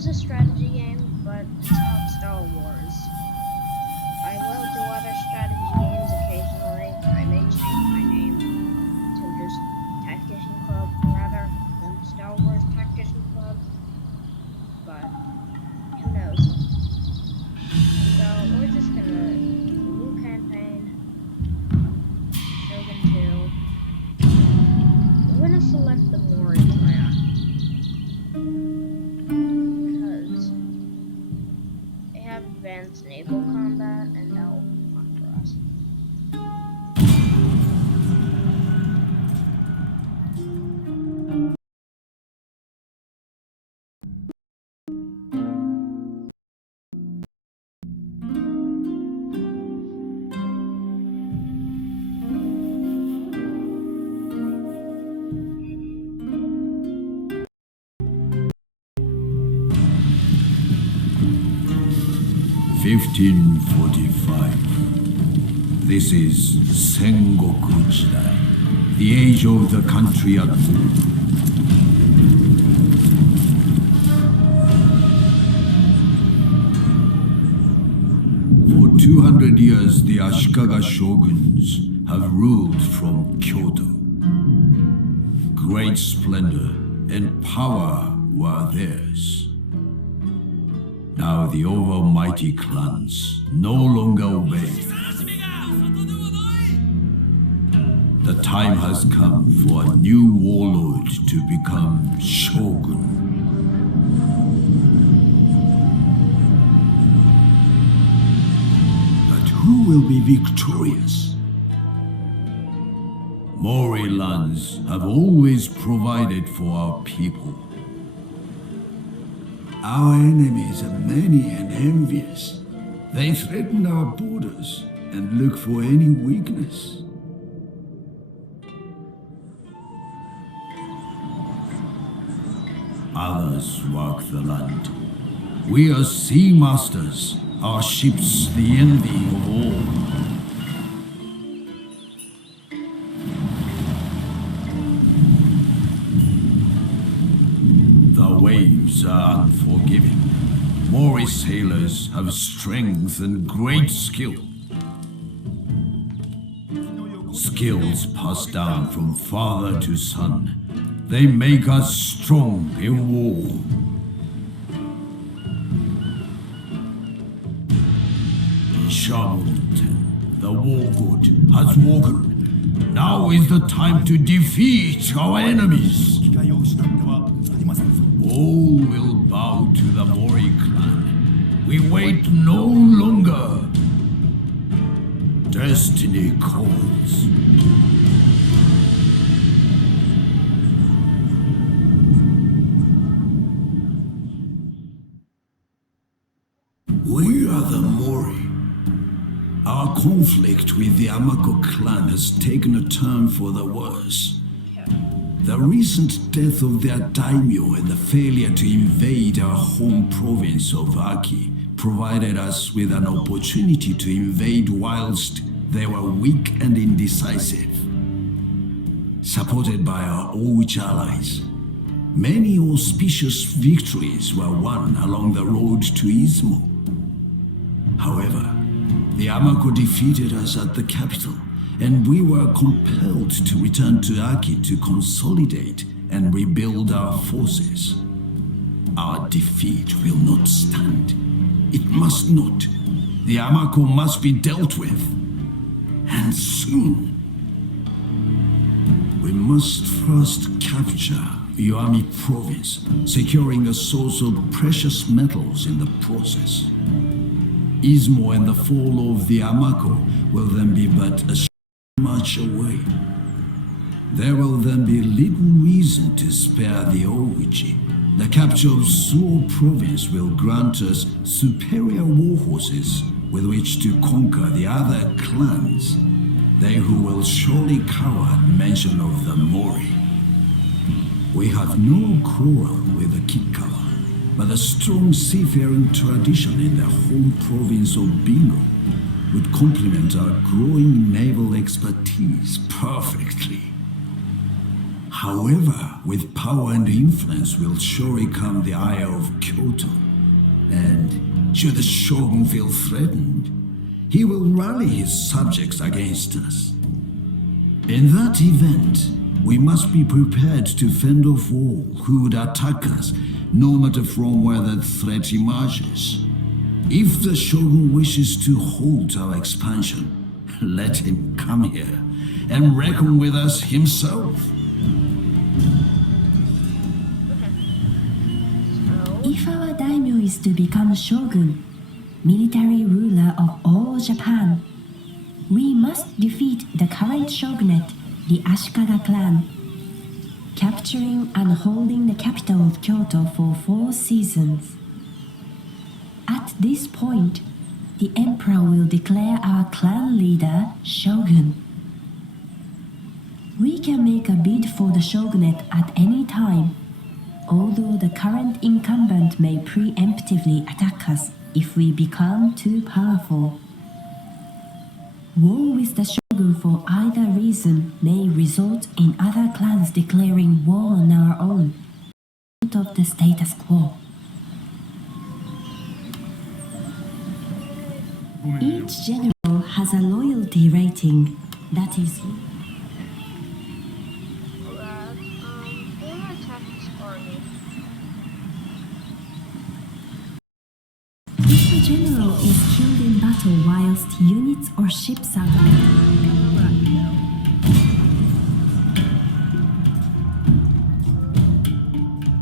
is a strategy game, but it's called Star Wars. I will do other strategy games occasionally. I may change my name to just Tactician Club rather than Star Wars Tactician Club, but who knows. So we're just gonna do a new campaign, Shogun 2. We're gonna select the Mori clan, because they have advanced naval combat and that will be fun for us. 1545. This is Sengoku Jidai, the age of the country at war. For 200 years, the Ashikaga shoguns have ruled from Kyoto. Great splendor and power were theirs. Now the overmighty clans no longer obey. The time has come for a new warlord to become Shogun. But who will be victorious? Mori lands have always provided for our people. Our enemies are many and envious. They threaten our borders and look for any weakness. Others work the land. We are sea masters, our ships the envy of all. The waves are unforgiving. Mori sailors have strength and great skill. Skills passed down from father to son. They make us strong in war. Shogun, the war god, has woken. Now is the time to defeat our enemies. All will bow to the Mori clan. We wait no longer. Destiny calls. We are the Mori. Our conflict with the Amako clan has taken a turn for the worse. The recent death of their daimyo and the failure to invade our home province of Aki provided us with an opportunity to invade whilst they were weak and indecisive. Supported by our old allies, many auspicious victories were won along the road to Izumo. However, the Amako defeated us at the capital, and we were compelled to return to Aki to consolidate and rebuild our forces. Our defeat will not stand. It must not. The Amako must be dealt with. And soon. We must first capture Yoami province, securing a source of precious metals in the process. Izumo and the fall of the Amako will then be but a march away. There will then be little reason to spare the Ouichi. The capture of Suo province will grant us superior war horses with which to conquer the other clans, they who will surely cower at mention of the Mori. We have no quarrel with the Kikkawa, but a strong seafaring tradition in their home province of Bingo would complement our growing naval expertise perfectly. However, with power and influence will surely come the ire of Kyoto. And should the Shogun feel threatened, he will rally his subjects against us. In that event, we must be prepared to fend off all who would attack us, no matter from where that threat emerges. If the Shogun wishes to halt our expansion, let him come here and reckon with us himself. If our daimyo is to become shogun, military ruler of all Japan, we must defeat the current shogunate, the Ashikaga clan, capturing and holding the capital of Kyoto for 4 seasons. At this point, the emperor will declare our clan leader shogun. We can make a bid for the shogunate at any time, although the current incumbent may preemptively attack us if we become too powerful. War with the shogun for either reason may result in other clans declaring war on our own, out of the status quo. Each general has a loyalty rating that is if a general is killed in battle whilst units or ships are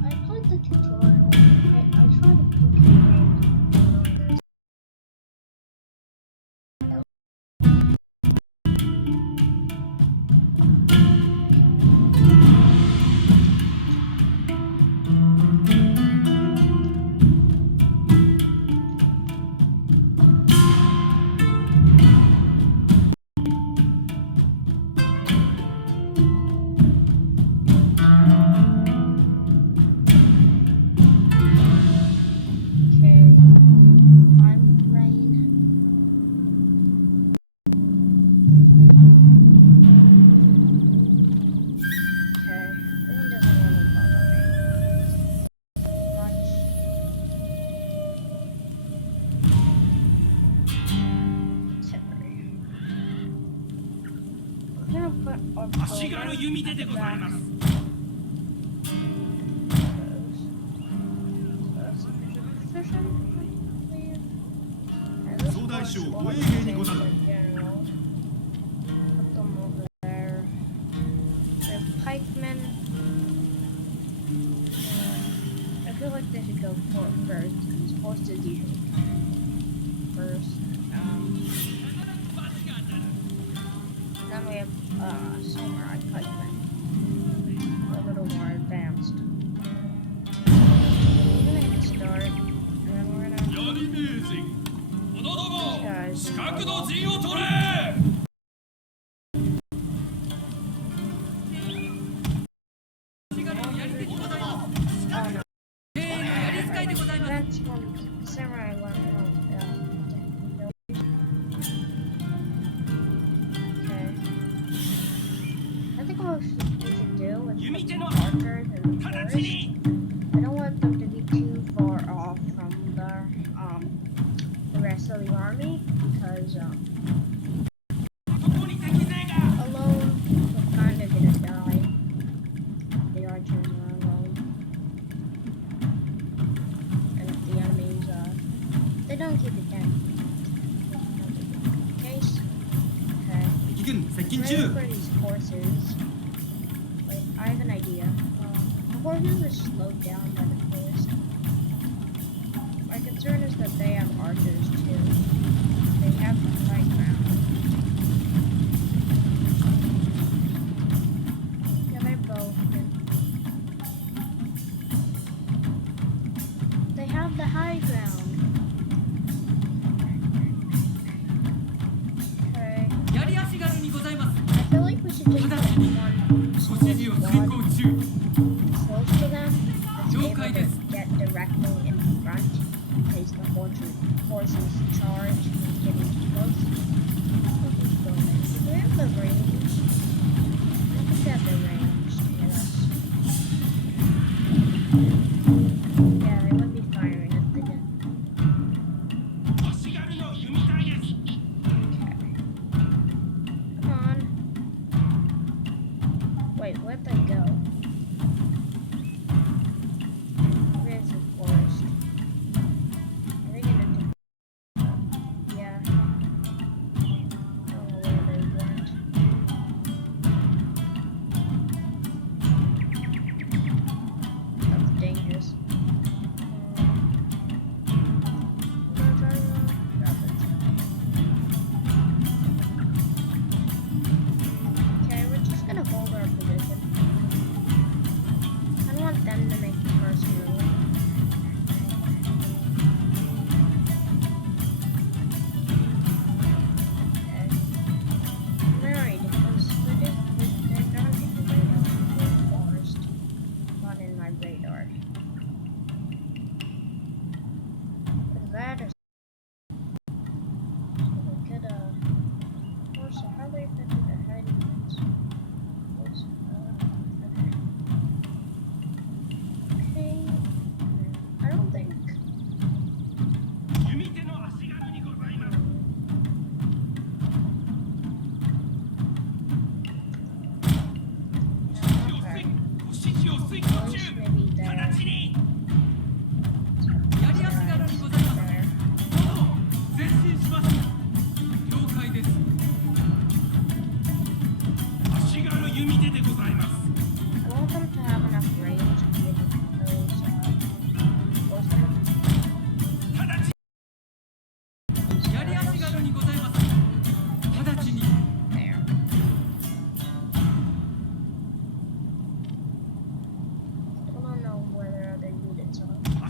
I played the tutorial. I tried to pick your name. Okay. I'm rain. Okay. Rain doesn't really bother me much. Temporary. We're gonna put our pikemen. I feel like they should go first because horses usually come first. Then we have samurai pikemen, a little more advanced. We're gonna get started, and then we're gonna. These guys. That's one samurai one. Okay. I think what we should do is put some markers in the forest. I don't want them to be too far off from the rest of the army because alone we're kind of gonna die. The archers are alone. The enemies, they don't keep it down. Case. Okay. Ready for these horses. Wait, I have an idea. The horses are slowed down by the forest. My concern is that they have archers too. They have the high ground. Yeah, they're both. They have the high ground. Okay. I feel like we should just put one close to them that's able to get directly in front in case the horses charge and get in close. Do we have the range? I think they have the range to hit us.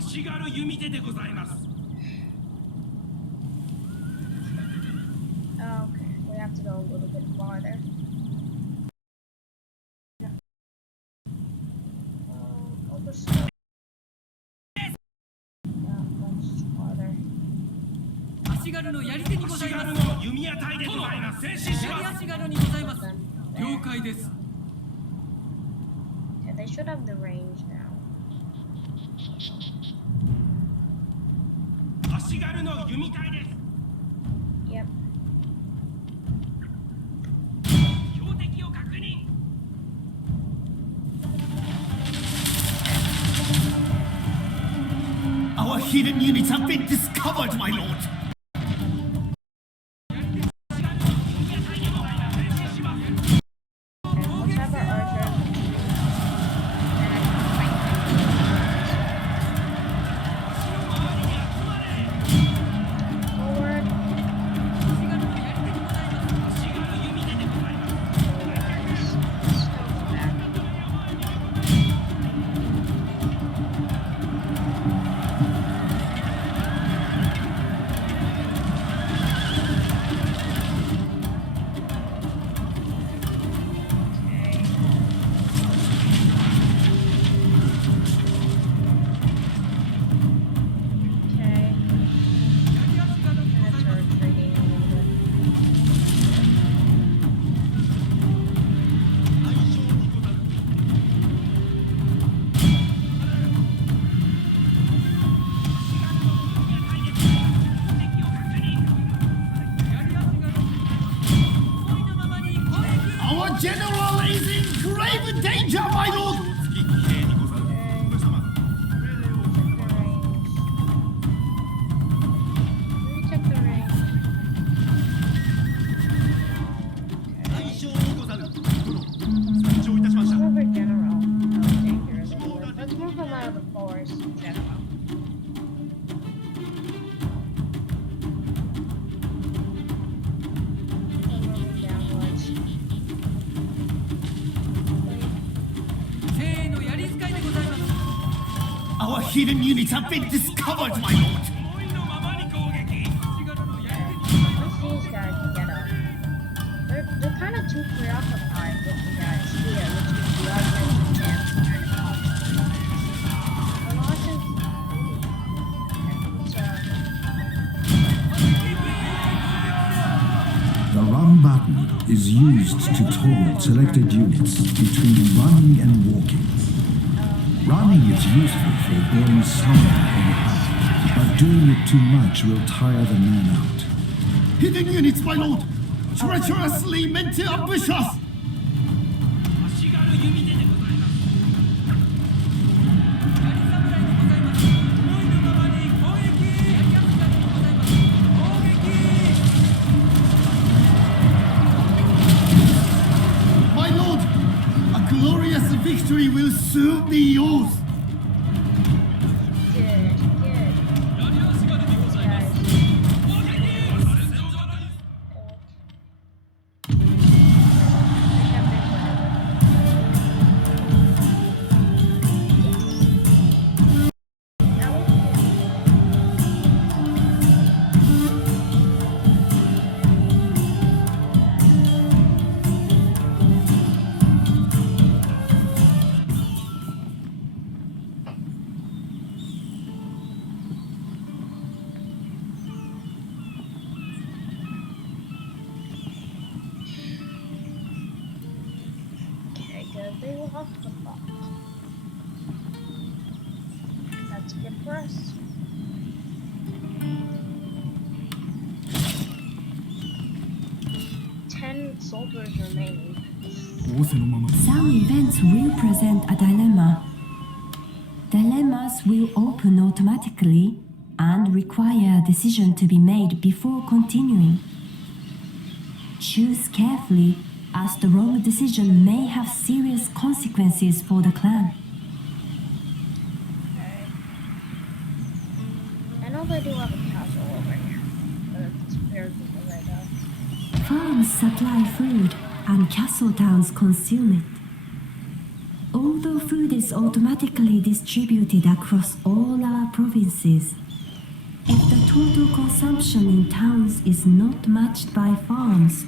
足軽弓手でございます。 Oh, okay, we have to go a little bit farther. Over slow. Yeah, that's farther. 足軽のやり手にございます。足軽の弓矢隊でございます。前進しやります。足軽にございます。 Then 了解です。 okay, they should have the range now. 足軽の弓隊です。 Yep. 標的を確認。 Our hidden units have been discovered, my lord! And let's have our archers. Forward. 足軽のやり手にございます。 足軽弓手でございます。 Stealth back. Okay. やり足軽にござい That's ま our す。 training a little bit. Our general is in grave danger, my lord! Check the range. Move it, General. No danger is over. Let's move him out of the forest, General. We're moving downwards. せーの、やり使いでございます。 Our hidden units have been discovered, my lord! 思いのままに攻撃。足軽のやり手にございます。 Once these guys can get up. They're kind of too preoccupied with the guys here, which gives the argument chance to kind of help. The launches. The run button is used to toggle selected units between running and walking. Running is useful for going somewhere on a hunt, but doing it too much will tire the man out. Hidden units, my lord! Treacherously meant to ambush us! 足軽弓手でございます。 やり侍でございます。思いのままに攻撃。やり足軽でございます。攻撃。 My lord! A glorious victory will soon be yours! Good, good. やり足軽でございます。 Guys. 攻撃。 Okay, good. They will have the box. That's good for us. Ten soldiers remaining. Some events will present a dilemma. Dilemmas will open automatically and require a decision to be made before continuing. Choose carefully, as the wrong decision may have serious consequences for the clan. Okay. I know they do have a castle over here, but it's very people right now. Farms supply food and castle towns consume it. All Although food is automatically distributed across all our provinces, if the total consumption in towns is not matched by farms,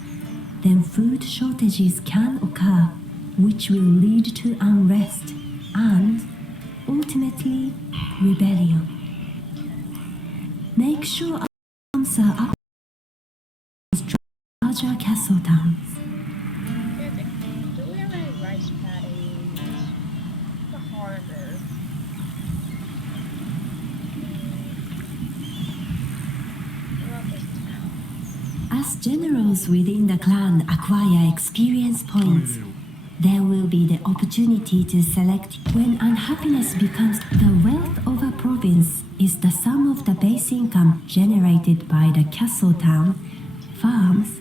then food shortages can occur, which will lead to unrest and, ultimately, rebellion. Make sure our farms are up to larger castle towns. Do we have any rice paddies? The harder. As generals within the clan acquire experience points, there will be the opportunity to select when unhappiness becomes the wealth of a province is the sum of the base income generated by the castle town, farms,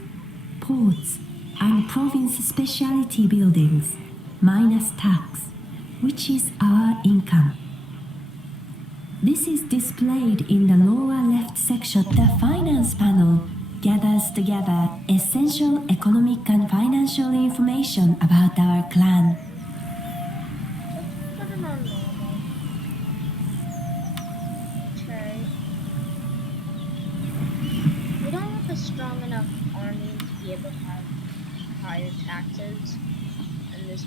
ports, and province specialty buildings, minus tax, which is our income. This is displayed in the lower left section. The finance panel gathers together essential economic and financial information about our clan. Put it on normal. Okay. We don't have a strong enough army to be able to have higher taxes in this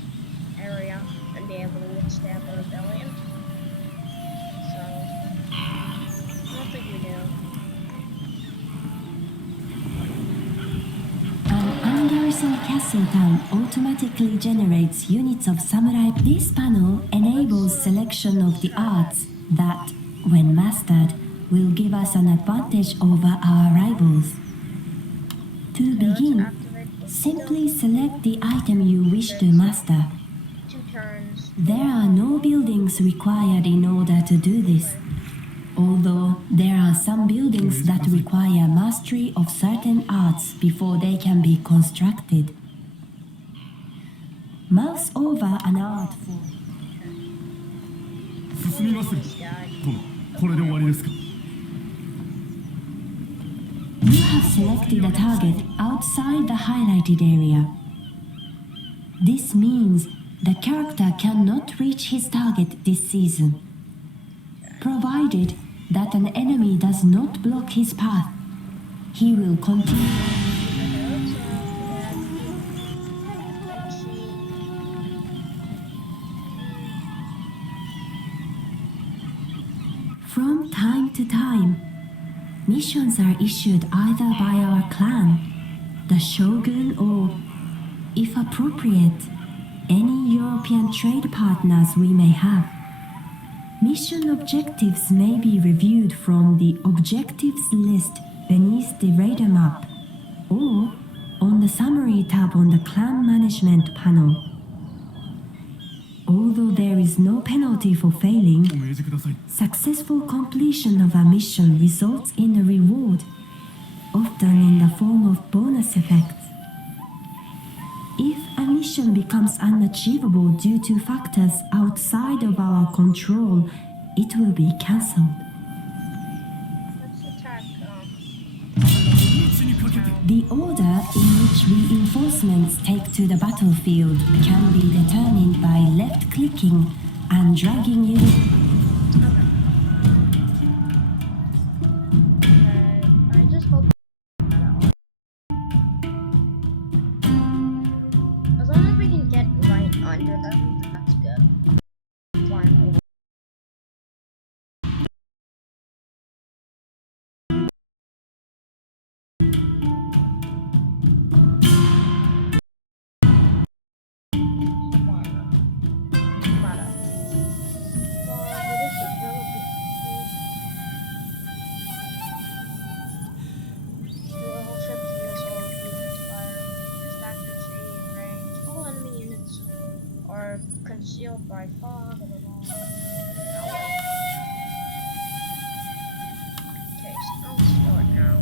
area and be able to withstand the rebellion. So, I don't think we do. An ungarrisoned castle town automatically generates units of samurai. This panel enables selection of the arts that, when mastered, will give us an advantage over our rivals. To begin, simply select the item you wish to master. 2 turns. There are no buildings required in order to do this, although there are some buildings that require mastery of certain arts before they can be constructed. Mouse over an art for 進みまする This guy. 殿これで終わりですか You have selected a target outside the highlighted area. This means the character cannot reach his target this season, provided that an enemy does not block his path. He will continue. From time to time, missions are issued either by our clan, the Shogun, or, if appropriate, any European trade partners we may have. Mission objectives may be reviewed from the Objectives list beneath the radar map, or on the Summary tab on the Clan Management panel. Although there is no penalty for failing, お命じください successful completion of a mission results in a reward, often in the form of bonus effects. If a mission becomes unachievable due to factors outside of our control, it will be cancelled. Let's attack, 道にかけて The order in which reinforcements take to the battlefield can be determined by left-clicking and dragging units. I just hope as long as we can get right under them, that's good. Flying over. Concealed by fog and okay, so I'll start now.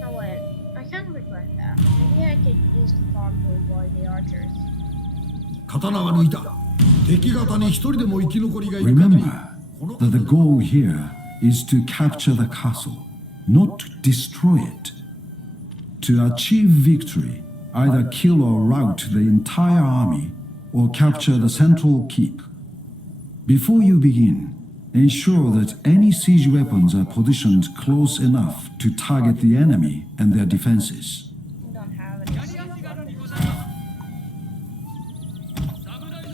No wait, I kind of regret that. Maybe I could use the fog to avoid the archers. 刀が抜いた。敵方に一人でも生き残りがいる限り。Remember that the goal here is to capture the castle, not to destroy it. To achieve victory, Either kill or rout the entire army, or capture the central keep. Before you begin, ensure that any siege weapons are positioned close enough to target the enemy and their defenses. We don't have any やり siege やすがるにご weapons. ざいます侍のやり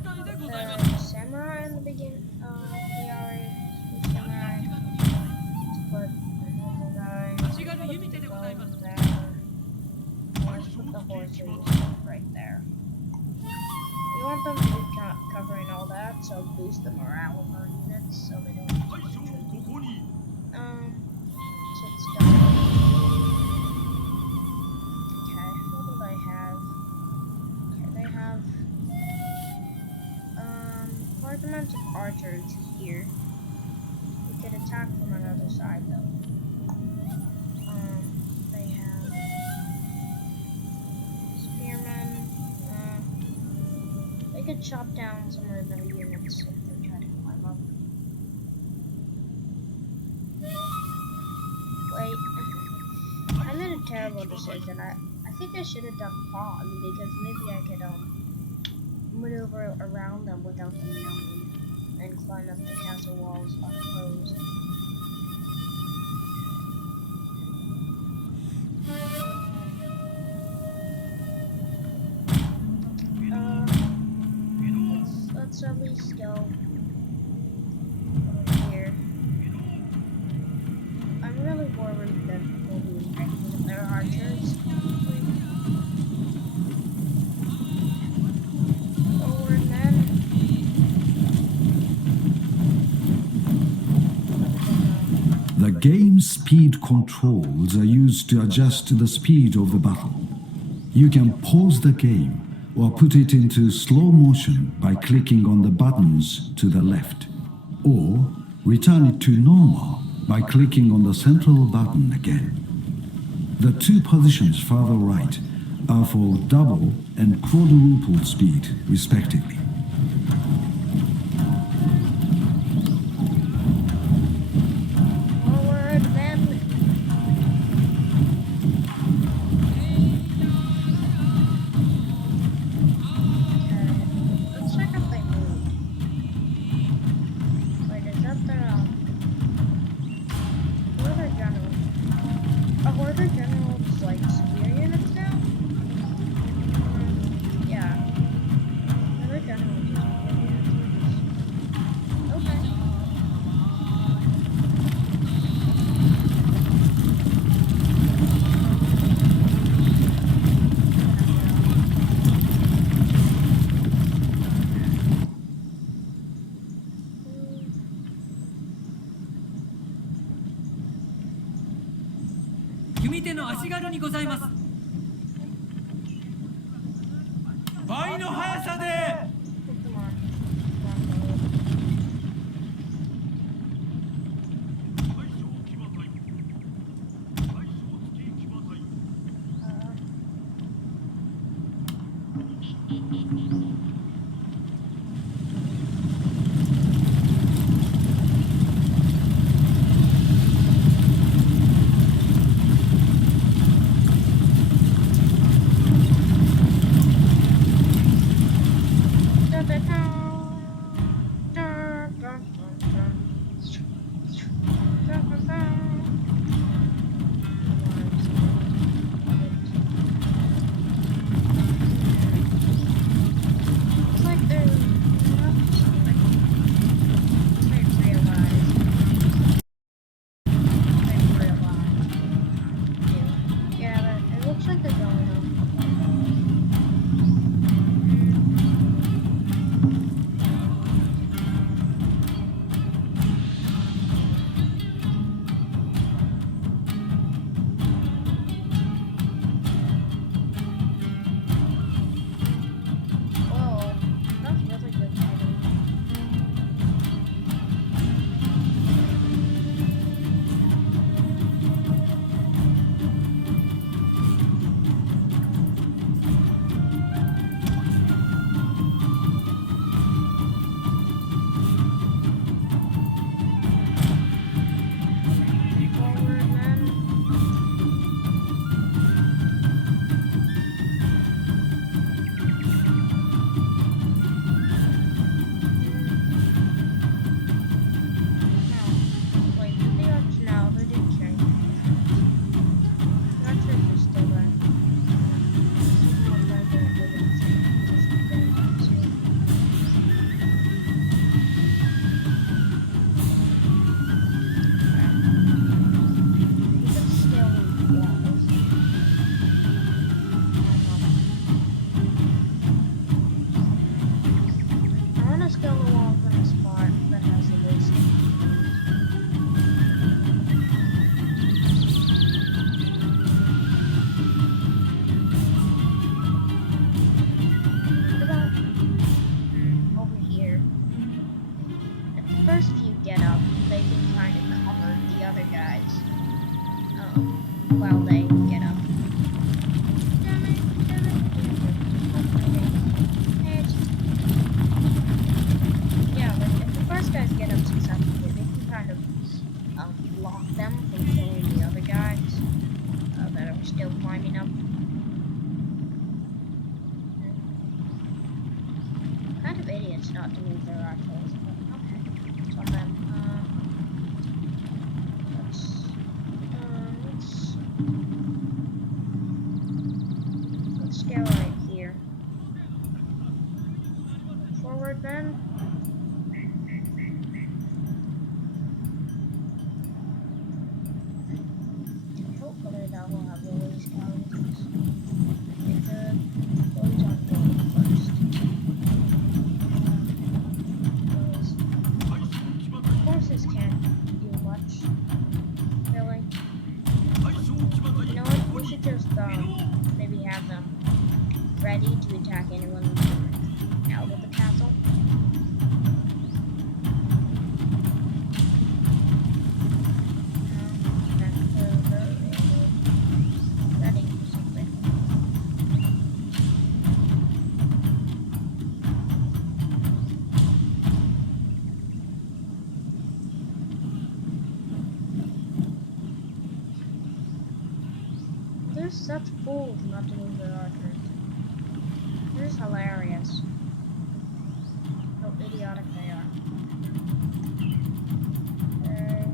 使いでございます The samurai in the beginning. We already the samurai. Let's put the normal guy. 足軽弓手でございます There. Let's put the horses right there. We want them to be covering all that, so boost the morale of our units, so they don't. 大将ここに So it's done. Okay, what do they have? Okay, they have large amounts of archers here. We could attack from another side though. They have spearmen. They could chop down some of their units if they try to climb up. Wait, I made a terrible decision. I think I should have done fog because maybe I could maneuver around them without them knowing and climb up the castle walls unopposed. Let's at least go over here. I'm really worried that we'll be infected with their archers. Forward then. The game speed controls are used to adjust the speed of the battle. You can pause the game or put it into slow motion by clicking on the buttons to the left, or return it to normal by clicking on the central button again. The two positions farther right are for double and quadruple speed, respectively. Forward then. Okay, let's check if they moved. Wait, is that their who are their generals? Oh, were their generals like spear units now? Yeah. Are their generals just spear units? Okay. Hmm. 弓手の足軽にございます倍の速さで Come on. 大将騎馬隊大将付き騎馬隊 Okay. they can kind of cover the other guys while they get up. Damn it, damn it, damn it. Yeah, but if the first guys get up successfully, they can kind of block them from killing the other guys that are still climbing up. Kind of idiots not to move their rifles, but okay. It's on them. Let's go right here. Forward then. Hopefully that will have release skeletons. They could. Those aren't going first. Horses can't do much, really. You know what? We should just maybe have them ready to attack anyone out of the castle. Ready for something. They're such fools not to move their archers. This is hilarious. How idiotic they are. Okay.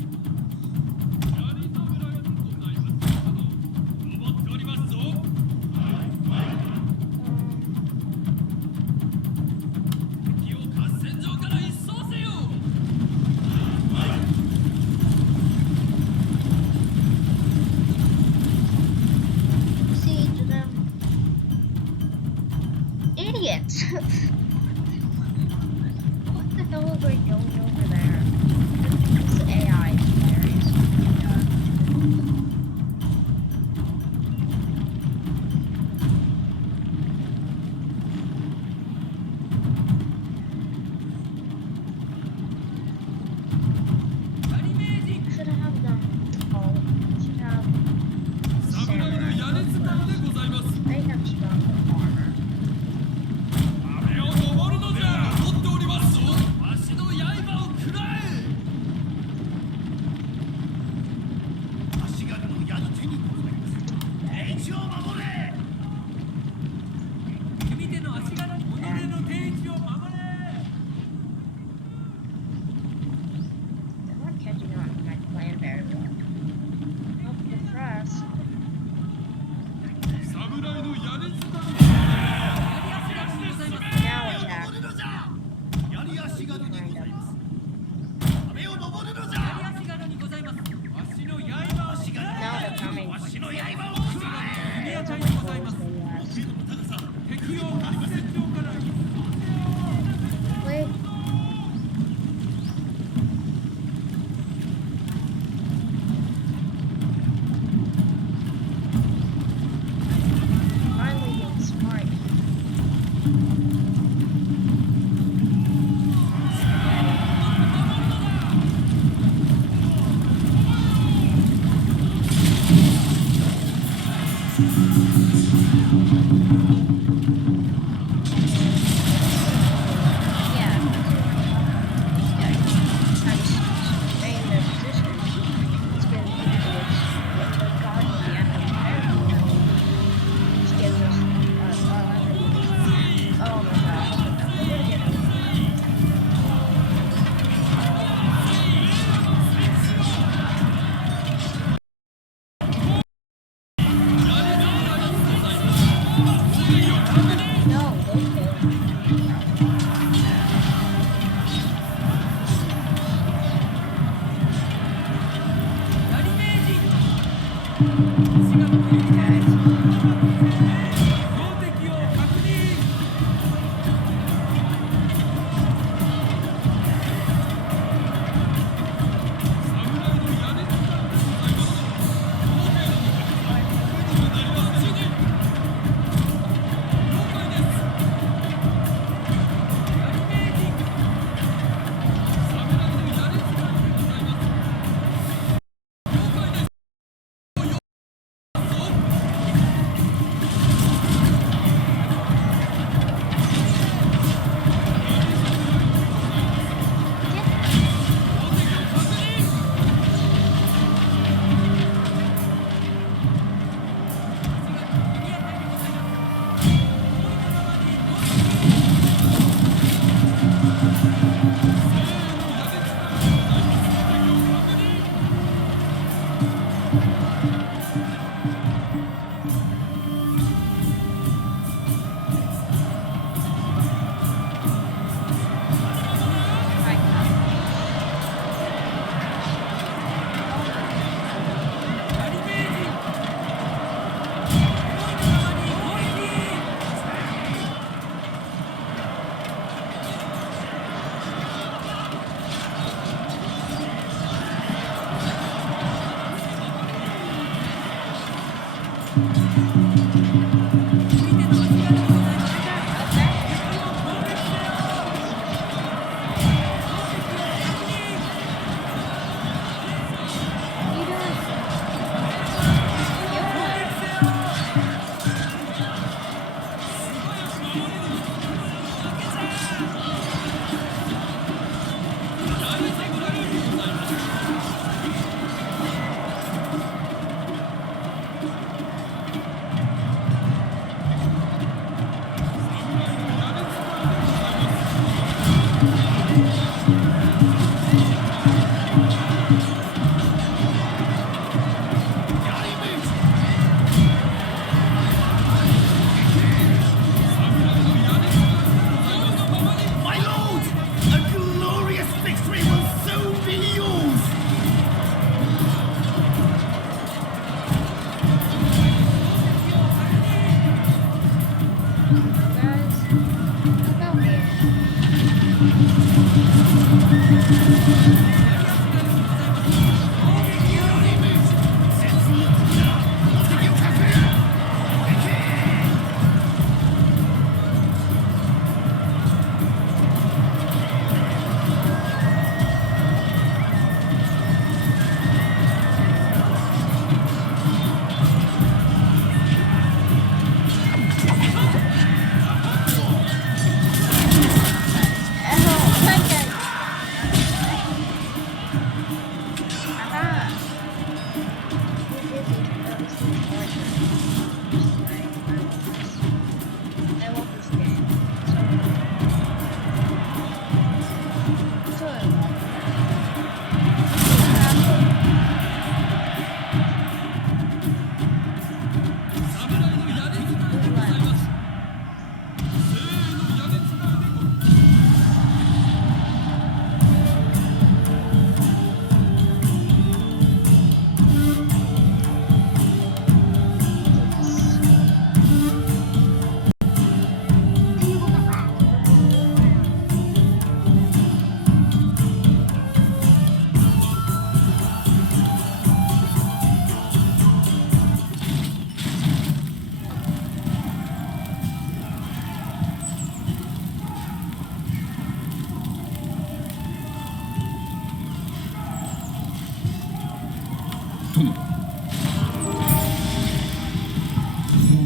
Siege them. Idiots! What the hell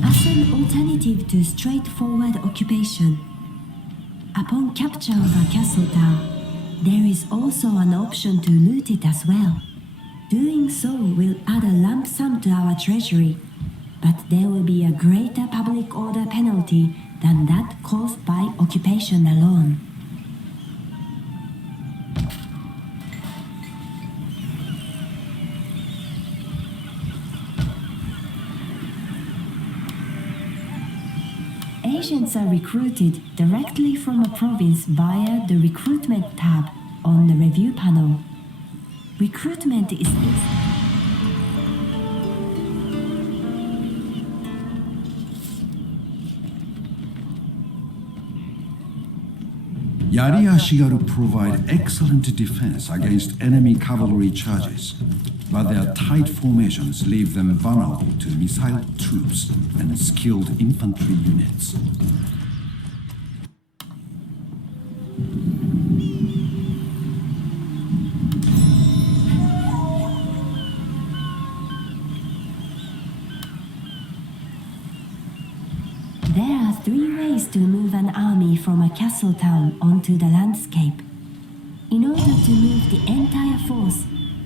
As an alternative to straightforward occupation, upon capture of a castle town, there is also an option to loot it as well. Doing so will add a lump sum to our treasury, but there will be a greater public order penalty than that caused by occupation alone. Agents are recruited directly from a province via the recruitment tab on the review panel. Recruitment is Yari Ashigaru provide excellent defense against enemy cavalry charges, but their tight formations leave them vulnerable to missile troops and skilled infantry units. There are 3 ways to move an army from a castle town onto the landscape. In order to move the entire force,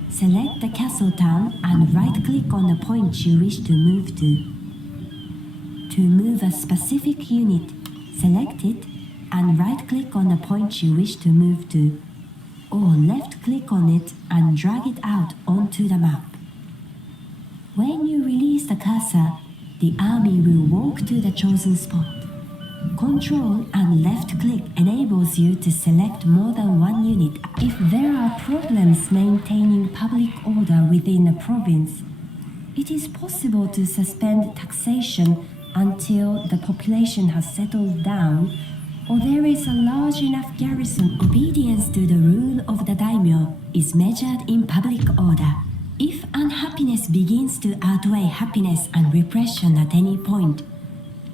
select the castle town and right-click on the point you wish to move to. To move a specific unit, select it and right-click on the point you wish to move to, or left-click on it and drag it out onto the map. When you release the cursor, the army will walk to the chosen spot. Control and left-click enables you to select more than one unit. If there are problems maintaining public order within a province, it is possible to suspend taxation until the population has settled down or there is a large enough garrison. Obedience to the rule of the daimyo is measured in public order. If unhappiness begins to outweigh happiness and repression at any point,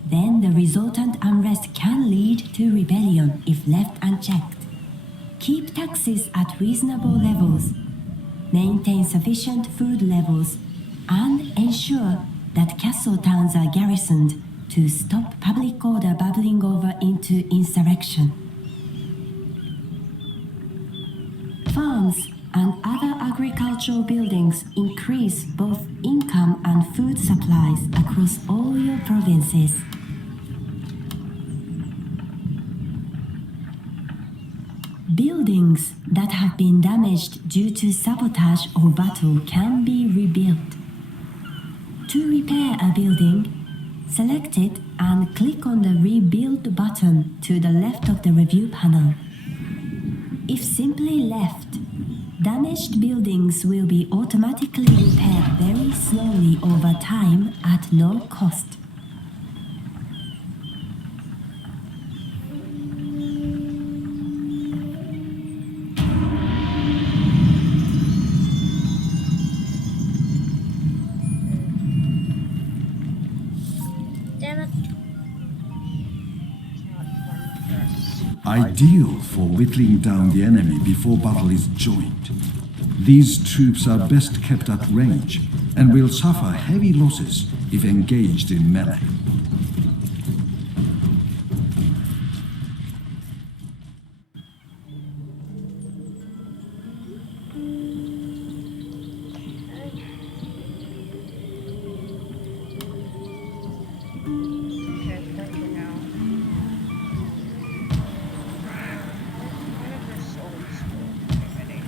then the resultant unrest can lead to rebellion if left unchecked. Keep taxes at reasonable levels, maintain sufficient food levels, and ensure that castle towns are garrisoned to stop public order bubbling over into insurrection. Farms and other agricultural buildings increase both income and food supplies across all your provinces. Buildings that have been damaged due to sabotage or battle can be rebuilt. To repair a building, select it and click on the Rebuild button to the left of the review panel. If simply left, damaged buildings will be automatically repaired very slowly over time at no cost. ideal for whittling down the enemy before battle is joined. These troops are best kept at range and will suffer heavy losses if engaged in melee. Okay, good for now. One of the souls already.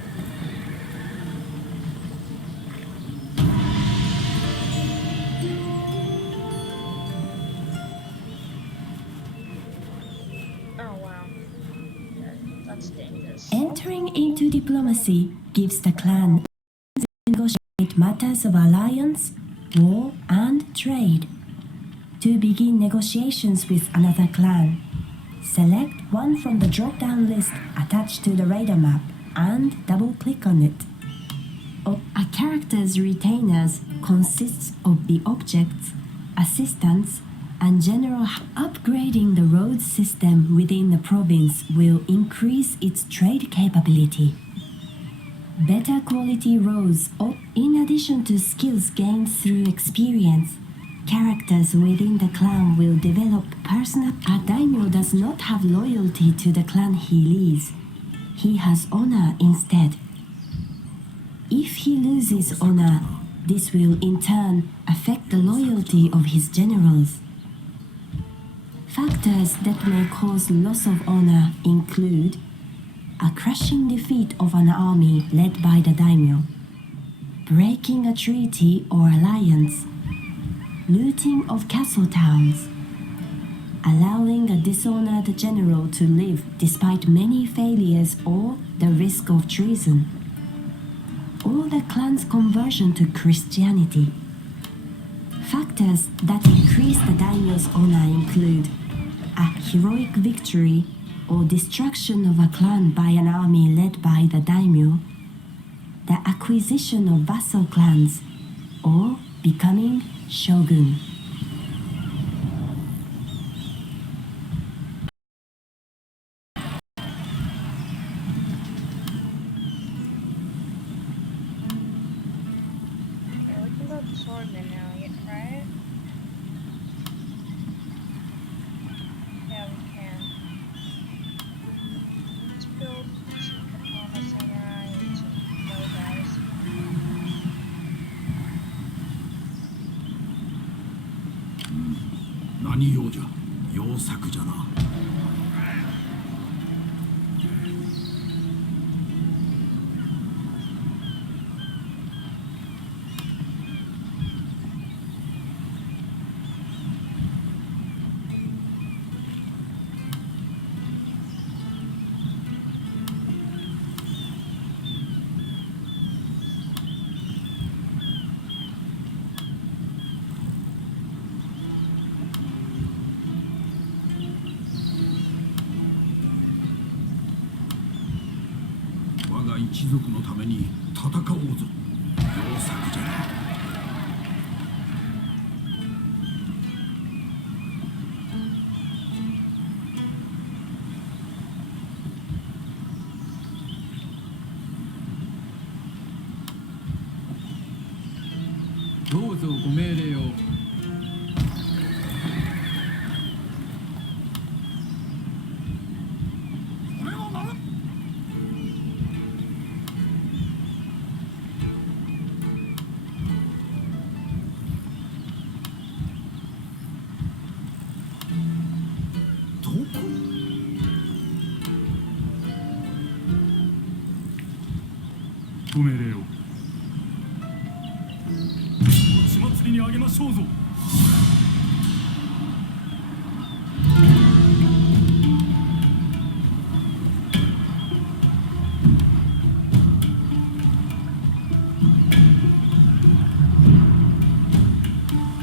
Oh wow. That's dangerous. Entering into diplomacy gives the clan to negotiate matters of alliance, war, and trade. To begin negotiations with another clan, select one from the drop-down list attached to the radar map and double-click on it. A character's retainers consists of the objects, assistants, and general. Upgrading the road system within the province will increase its trade capability. Better quality roads, in addition to skills gained through experience, characters within the clan will develop personal. A daimyo does not have loyalty to the clan he leads. He has honor instead. If he loses honor, this will in turn affect the loyalty of his generals. Factors that may cause loss of honor include a crushing defeat of an army led by the daimyo, breaking a treaty or alliance, looting of castle towns, allowing a dishonored general to live despite many failures or the risk of treason, or the clan's conversion to Christianity. Factors that increase the daimyo's honor include a heroic victory or destruction of a clan by an army led by the daimyo, the acquisition of vassal clans, or becoming shogun. Okay, we can build the swordman now, right? Yeah, we can. Let's build some katana samurai and some bow guys. Nani用じゃ用策じゃな。我が一族のために戦おうぞ。良作じゃな。どうぞご命令を。どこ？ご命令を。血祭りにあげましょうぞ。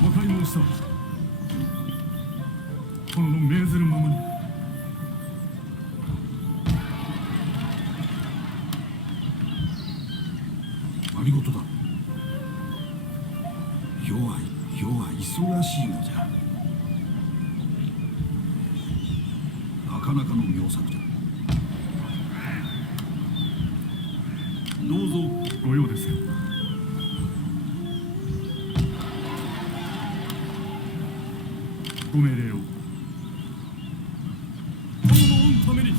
わかりました。殿の命ずるままに。何事だ。世は忙しいのじゃ。なかなかの妙策じゃ。どうぞご用ですか。ご命令を。殿の御ために。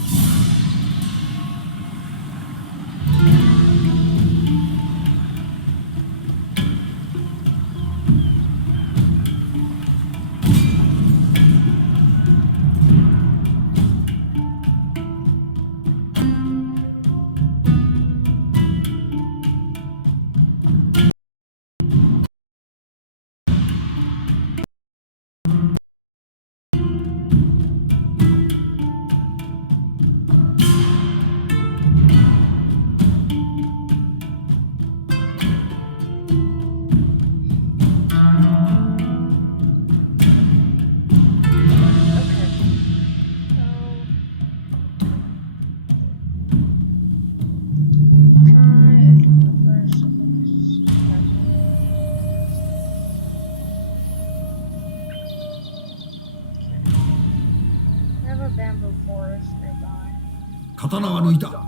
Bamboo forest nearby. 刀が抜いた。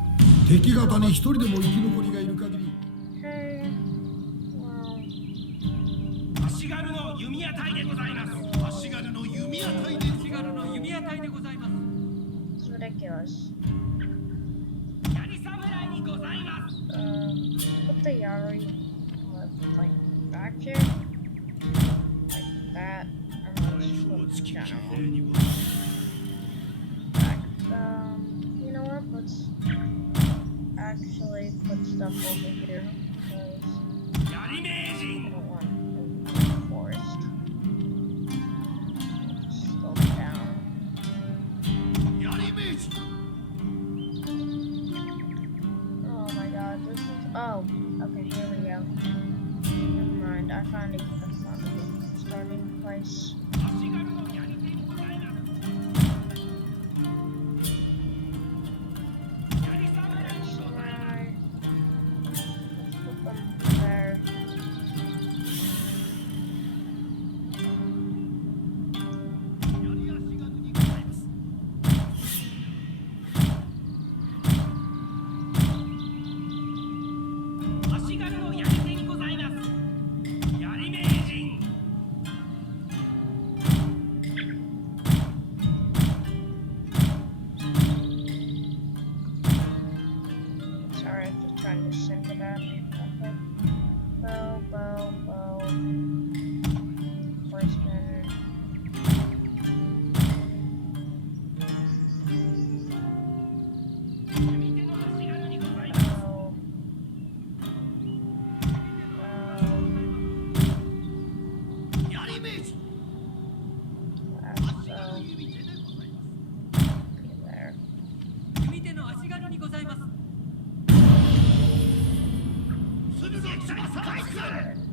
敵方に一人でも生き残りがいる限り。Okay. Well, 足軽の弓矢隊でございます。足軽の弓矢隊で足軽の弓矢隊でございます。 it's ridiculous. 槍侍にございます。Put the Yari like back here, like that, and then just put it down. Back. You know what? Let's actually put stuff over here because 槍名 I 人 don't want the forest. Slow it down. 槍目地 Oh my god, this is. Oh, okay, here we go. Never mind, I found a good starting place. 足軽の槍手にございます。槍侍にございます。 Alright. Let's put them there. Sorry, I'm just trying to send it out. Okay. Bow, bow, bow. Horseman. Bow. Bow. 槍目地 Lasso. 弓手でございます Okay, there. 弓手の足軽にございます。すぐに来ます返す There.